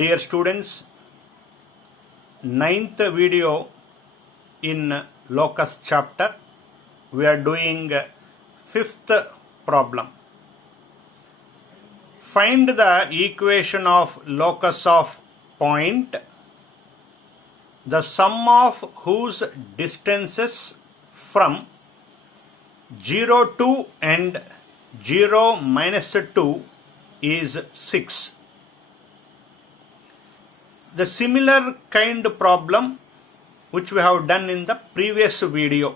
Dear students, ninth video in locus chapter. We are doing fifth problem. Find the equation of locus of point, the sum of whose distances from 0 to and 0 minus 2 is 6. The similar kind of problem which we have done in the previous video.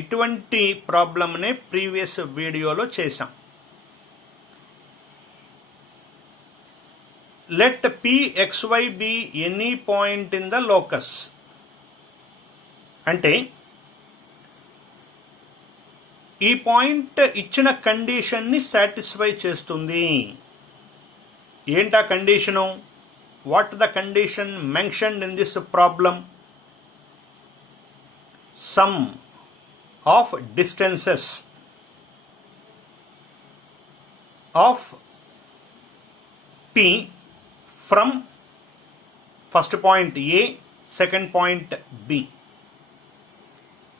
ఇటువంటి ప్రాబ్లమ్నే previous వీడియోలో చేసాం. Let Pxy be any point in the locus. అంటే ఈ point ఇచ్చిన కండిషన్ని satisfy చేస్తుంది. ఏంటా condition? What the condition mentioned in this problem? Sum of distances of P from first point A, second point B.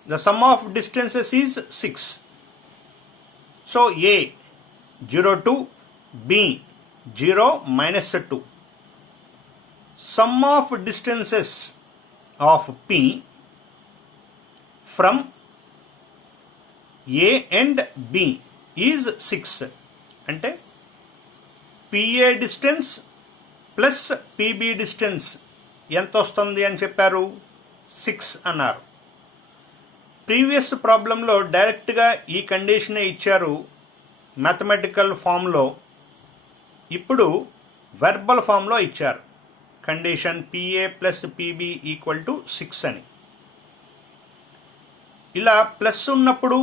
The sum of distances is 6. So A 0 to B 0 minus 2. Sum of distances of P from A and B is 6. అంటే PA distance plus PB distance ఎంత వస్తుంది అని చెప్పారు? 6 అన్నారు. Previous ప్రాబ్లంలో డైరెక్ట్గా ఈ కండిషనే ఇచ్చారు మ్యాథమెటికల్ ఫామ్లో. ఇప్పుడు వెర్బల్ ఫామ్లో ఇచ్చారు condition PA plus PB equal to 6 అని. ఇలా ప్లస్ ఉన్నప్పుడు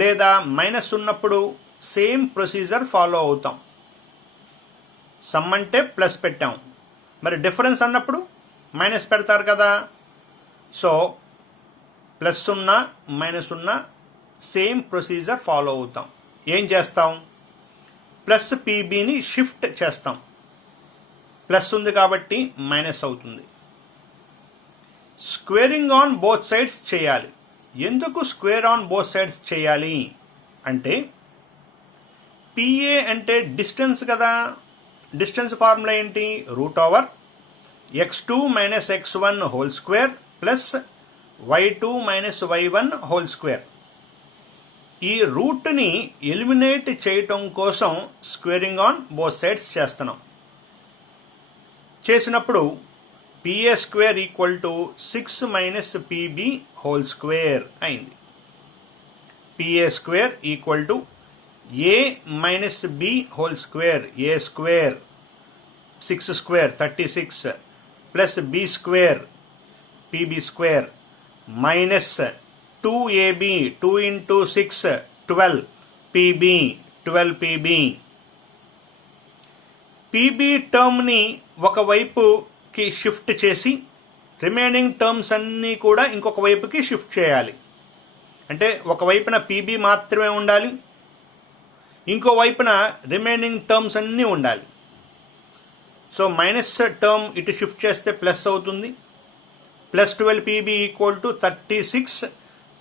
లేదా మైనస్ ఉన్నప్పుడు సేమ్ ప్రొసీజర్ ఫాలో అవుతాం. సమ్ అంటే ప్లస్ పెట్టాం, మరి డిఫరెన్స్ అన్నప్పుడు మైనస్ పెడతారు కదా. సో ప్లస్ ఉన్నా మైనస్ ఉన్నా సేమ్ ప్రొసీజర్ ఫాలో అవుతాం. ఏం చేస్తాం? ప్లస్ PBని షిఫ్ట్ చేస్తాం. ప్లస్ ఉంది కాబట్టి మైనస్ అవుతుంది. స్క్వేరింగ్ ఆన్ బోత్ సైడ్స్ చేయాలి. ఎందుకు స్క్వేర్ ఆన్ బోత్ సైడ్స్ చేయాలి అంటే PA అంటే డిస్టెన్స్ కదా. డిస్టెన్స్ ఫార్ములా ఏంటి? Root over x2 minus x1 whole square plus y2 minus y1 whole square. ఈ రూట్ని ఎలిమినేట్ చేయటం కోసం స్క్వేరింగ్ ఆన్ బోత్ సైడ్స్ చేస్తున్నాం. చేసినప్పుడు PA square equal to 6 minus PB whole square అయింది. PA square equal to A minus B whole square, A square 6 square 36 plus B square PB square minus 2AB 2 into 6 12 PB 12 PB. PB టర్మ్ని ఒకవైపుకి shift చేసి remaining terms అన్నీ కూడా ఇంకొక వైపుకి shift చేయాలి. అంటే ఒకవైపున PB మాత్రమే ఉండాలి, ఇంకో వైపున రిమైనింగ్ టర్మ్స్ అన్నీ ఉండాలి. సో మైనస్ టర్మ్ ఇటు షిఫ్ట్ చేస్తే ప్లస్ అవుతుంది. Plus 12 PB equal to 36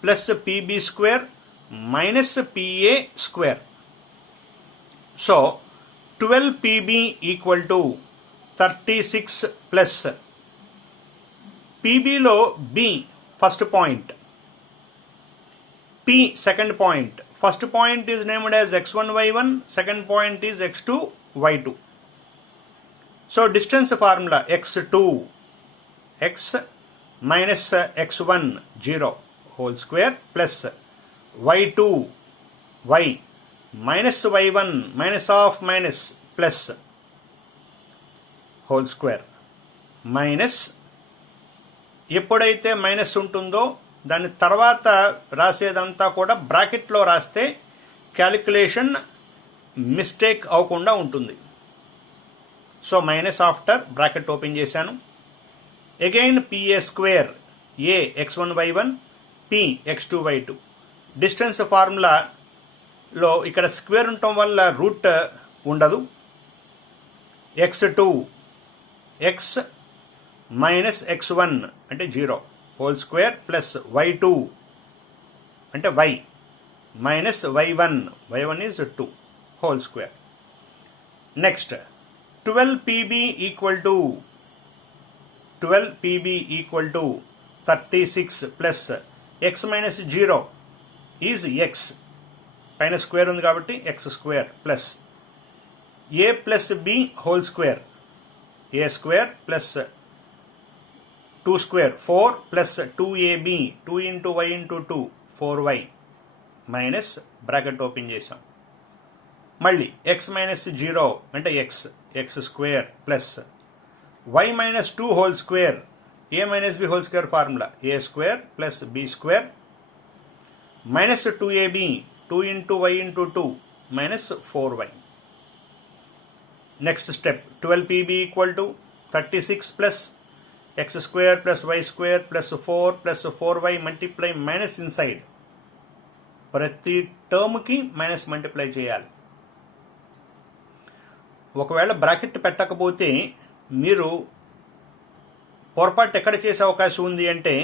plus PB square minus PA square. So 12 PB equal to 36 plus PBలో B first point, P second point. First point is named as x1 y1, second point is x2 y2. So distance formula x2 x minus x1 0 whole square plus y2 y minus y1 minus of minus plus whole square minus. ఎప్పుడైతే minus ఉంటుందో దాని తర్వాత రాసేదంతా కూడా బ్రాకెట్లో రాస్తే calculation mistake అవ్వకుండా ఉంటుంది. So minus after bracket open చేశాను. Again PA square A x1 y1 P x2 y2. Distance ఫార్ములాలో ఇక్కడ స్క్వేర్ ఉండటం వల్ల రూట్ ఉండదు. x2 ఎక్స్ మైనస్ x1 అంటే 0 హోల్ స్క్వేర్ ప్లస్ y2 అంటే y minus y1 is 2 whole square. Next 12pb equal to 36 plus x minus 0 is x, పైన square ఉంది కాబట్టి x square plus a plus b whole square, a square plus 2 square 4 plus 2ab 2 into y into 2 4y minus bracket open చేసాం. మళ్ళీ x minus 0 అంటే x square plus y minus 2 whole square, a minus b whole square formula a square plus b square minus 2ab 2 into y into 2 minus 4y. Next step 12pb equal to 36 plus x square plus y square plus 4 plus 4y multiply minus inside, ప్రతి టర్మ్కి minus multiply చేయాలి. ఒకవేళ bracket పెట్టకపోతే మీరు పొరపాటు ఎక్కడ చేసే అవకాశం ఉంది అంటే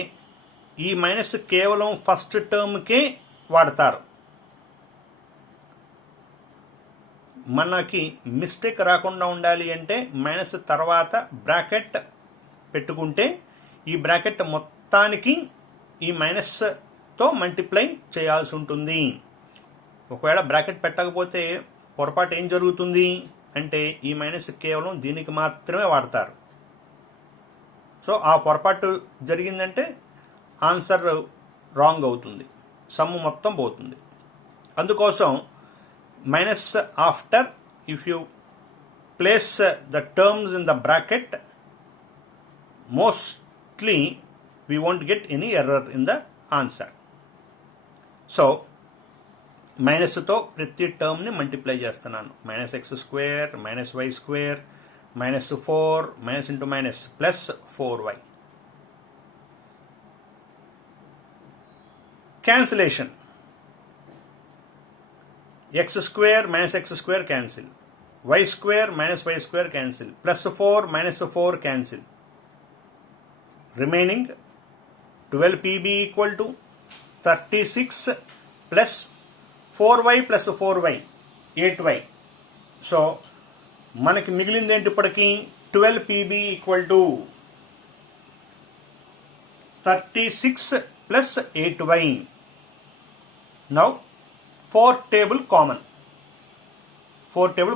ఈ మైనస్ కేవలం ఫస్ట్ టర్మ్కే వాడతారు. మనకి మిస్టేక్ రాకుండా ఉండాలి అంటే మైనస్ తర్వాత బ్రాకెట్ పెట్టుకుంటే ఈ బ్రాకెట్ మొత్తానికి ఈ మైనస్తో మల్టిప్లై చేయాల్సి ఉంటుంది. ఒకవేళ బ్రాకెట్ పెట్టకపోతే పొరపాటు ఏం జరుగుతుంది అంటే ఈ మైనస్ కేవలం దీనికి మాత్రమే వాడతారు. సో ఆ పొరపాటు జరిగిందంటే ఆన్సర్ రాంగ్ అవుతుంది, సమ్ము మొత్తం పోతుంది. అందుకోసం minus after if you place the terms in the bracket mostly we won't get any error in the answer. So మైనస్తో ప్రతి టర్మ్ని మల్టిప్లై చేస్తున్నాను. Minus x square minus y square minus 4 minus into minus plus 4y. Cancellation, x square minus x square cancel, y square minus y square cancel, plus 4 minus 4 cancel. Remaining 12pb equal to 36 plus 4y plus 4y 8y. So మనకి మిగిలింది ఏంటి ఇప్పటికి 12pb equal to 36 plus 8y. Now 4 table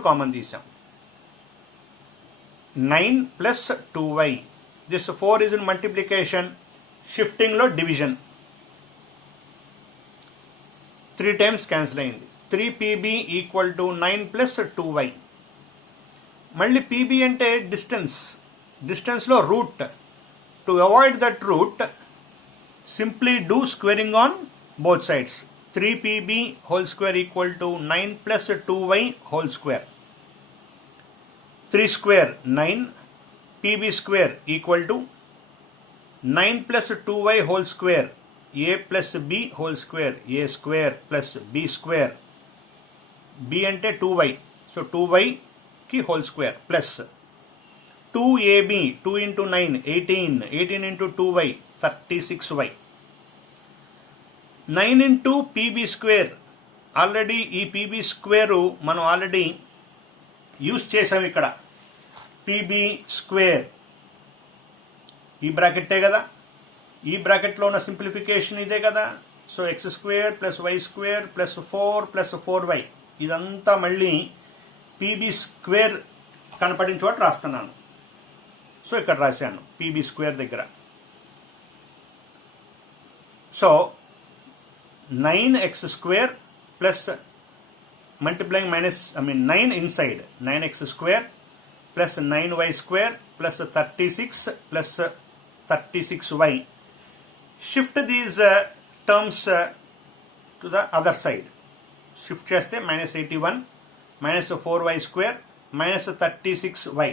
common తీసాం. 9 plus 2y, this 4 is in multiplication, షిఫ్టింగ్లో division 3 times cancel అయింది. 3pb equal to 9 plus 2y. మళ్ళీ pb అంటే డిస్టెన్స్లో root. To avoid that root simply do squaring on both sides. 3pb whole square equal to 9 plus 2y whole square. 3 square 9, pb square equal to 9 plus 2y whole square a plus b whole square, a square plus b square, b అంటే 2y, so 2yకి whole square plus 2ab 2 into 9 18 into 2y 36y. 9 into pb square, already ఈ pb square మనం already use చేసాం ఇక్కడ. pb square ఈ బ్రాకెట్టే కదా, ఈ బ్రాకెట్లో ఉన్న సింప్లిఫికేషన్ ఇదే కదా. So x square plus y square plus 4 plus 4y, ఇదంతా మళ్ళీ పీబీ స్క్వేర్ కనపడిన చోట రాస్తున్నాను. సో ఇక్కడ రాశాను పీబీ స్క్వేర్ దగ్గర. So 9x square plus multiplying minus 9 inside 9x square plus 9y square plus 36 plus 36y. Shift these terms to the other side. Shift చేస్తే minus 81 minus 4y square minus 36y.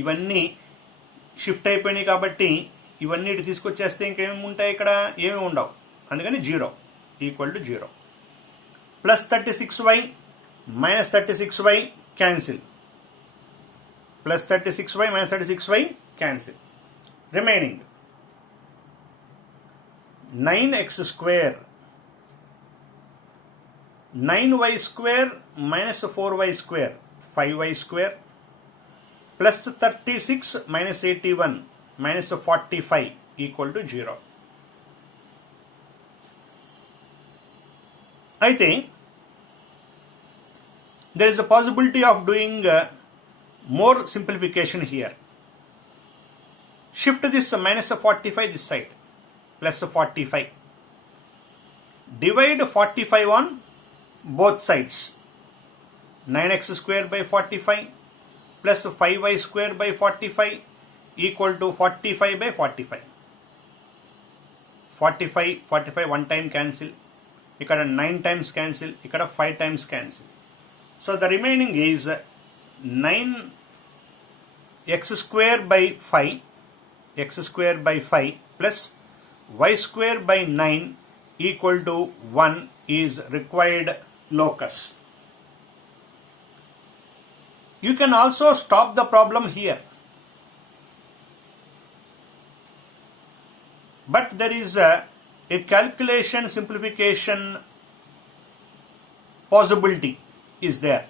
ఇవన్నీ shift అయిపోయినాయి కాబట్టి ఇవన్నీ ఇటు తీసుకొచ్చేస్తే ఇంకేమి ఉంటాయి, ఇక్కడ ఏమి ఉండవు. అందుకని 0 equal to 0. Plus 36y minus 36y cancel. plus 36y minus 36y cancel. Remaining 9x square, 9y square minus 4y square, 5y square, plus 36 minus 81 minus 45 equal to 0. అయితే there is a possibility of doing more simplification here. Shift this minus 45 this side, plus 45. Divide 45 on both sides. 9x square by 45 plus 5y square by 45 equal to 45 by 45. 45 one time cancel. Ikkada 9 times cancel. Ikkada 5 times cancel. So the remaining is 9x square by 5, x square by 5 plus y square by 9 equal to 1 is required locus. You can also stop the problem here. But there is a calculation simplification possibility is there.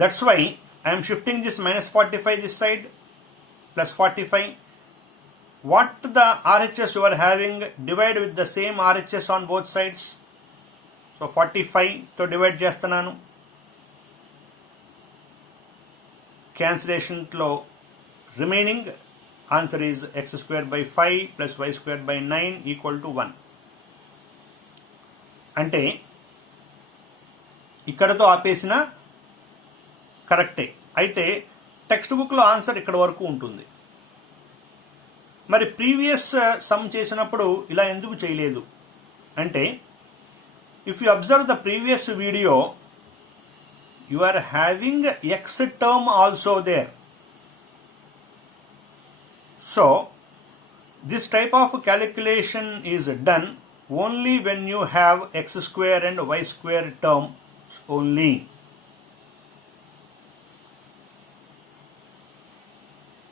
That's why I am shifting this minus 45 this side, plus 45. What the RHS you are having, divide with the same RHS on both sides. So 45 to divide చేస్తున్నాను. Cancellation లో remaining answer is x square by 5 plus y square by 9 equal to 1. అంటే ఇక్కడతో ఆపేసిన కరెక్టే. అయితే text బుక్లో answer ఇక్కడ వరకు ఉంటుంది. మరి ప్రీవియస్ సమ్ చేసినప్పుడు ఇలా ఎందుకు చేయలేదు అంటే, if you observe the previous video, you are having x term also there. So this type of calculation is done only when you have x square and y square terms only.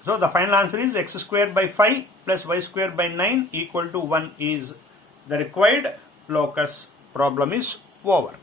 So the final answer is x square by 5 plus y square by 9 equal to 1 is the required locus. Problem is over.